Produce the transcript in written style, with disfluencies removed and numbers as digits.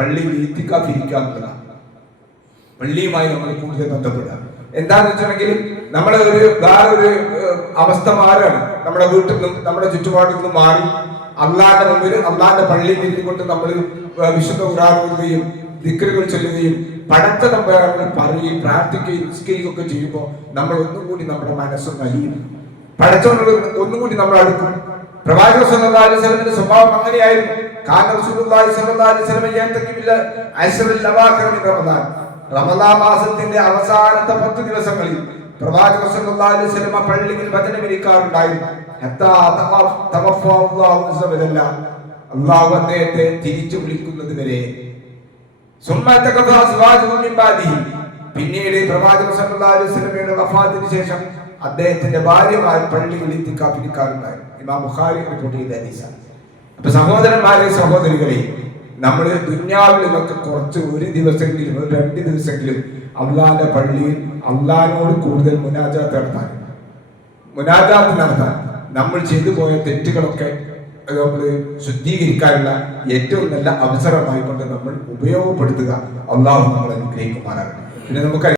പള്ളിയിൽ ഇത്തിക്കാഫിരിക്കുക എന്നുള്ളതാണ്. പള്ളിയുമായി നമ്മൾ കൂടുതൽ ബന്ധപ്പെടുക. എന്താന്ന് വെച്ചിട്ടുണ്ടെങ്കിൽ നമ്മളെ വേറൊരു അവസ്ഥ മാറാണ്. നമ്മുടെ വീട്ടിൽ നിന്നും നമ്മുടെ ചുറ്റുപാടിൽ നിന്നും മാറി അള്ളാന്റെ മുമ്പിൽ അള്ളാന്റെ പള്ളിയിൽ ഇരുന്നുകൊണ്ട് നമ്മൾ വിശുദ്ധ ഖുർആൻ ഓതുകയും ദിക്റുകൾ ചൊല്ലുകയും പടച്ച തമ്പുരാനോട് പറയുകയും പ്രാർത്ഥിക്കുകയും നിസ്കരിക്കുകയൊക്കെ ചെയ്യുമ്പോൾ നമ്മൾ ഒന്നുകൂടി നമ്മുടെ മനസ്സ് നലിയും, പടച്ചവനോട് ഒന്നുകൂടി നമ്മൾ അടുക്കും. പ്രവാചകൻ സല്ലല്ലാഹു അലൈഹി വസല്ലമയുടെ സ്വഭാവം അങ്ങനെയായിരുന്നു. കാരണം റസൂലുള്ളാഹി സ്വല്ലല്ലാഹു അലൈഹി വസല്ലം യഅ്തഖിബിൽ അശ്റൽ അവാഖിർ മിൻ റമദാൻ, റമദാൻ മാസത്തിന്റെ അവസാനത്തെ 10 ദിവസങ്ങളിൽ പ്രവാചകൻ സല്ലല്ലാഹു അലൈഹി വസല്ലം പള്ളിയിൽ വചനമിരിക്കാറുണ്ടായിരുന്നു. അല്ലാഹു അദ്ദേഹത്തെ തിരിച്ചു വിളിക്കുന്നത് വരെ. പിന്നീട് പ്രവാചകൻ സല്ലല്ലാഹു അലൈഹി വസല്ലമയുടെ വഫാത്തിന് ശേഷം അദ്ദേഹത്തിന്റെ ഭാര്യമാർ പള്ളിയിൽ ഇത്തിക്കാഫിരിക്കാറുണ്ടായിരുന്നു. ഇമാം ബുഖാരി റിപ്പോർട്ട് ചെയ്ത ഹദീസാണ്. അപ്പൊ സഹോദരന്മാരെ സഹോദരികളെ, നമ്മൾ ദുനിയാവിൽ നിന്നൊക്കെ കുറച്ച് ഒരു ദിവസമെങ്കിലും 2 ദിവസമെങ്കിലും അള്ളാന്റെ പള്ളിയിൽ അള്ളാഹിനോട് കൂടുതൽ മുനാജാത്ത് നടത്താൻ നമ്മൾ ചെയ്തു പോയ തെറ്റുകളൊക്കെ നമ്മൾ ശുദ്ധീകരിക്കാനുള്ള ഏറ്റവും നല്ല അവസരമായി കൊണ്ട് നമ്മൾ ഉപയോഗപ്പെടുത്തുക. അള്ളാഹു നമ്മളെ അനുഗ്രഹിക്കുമാറാകട്ടെ. പിന്നെ നമുക്ക്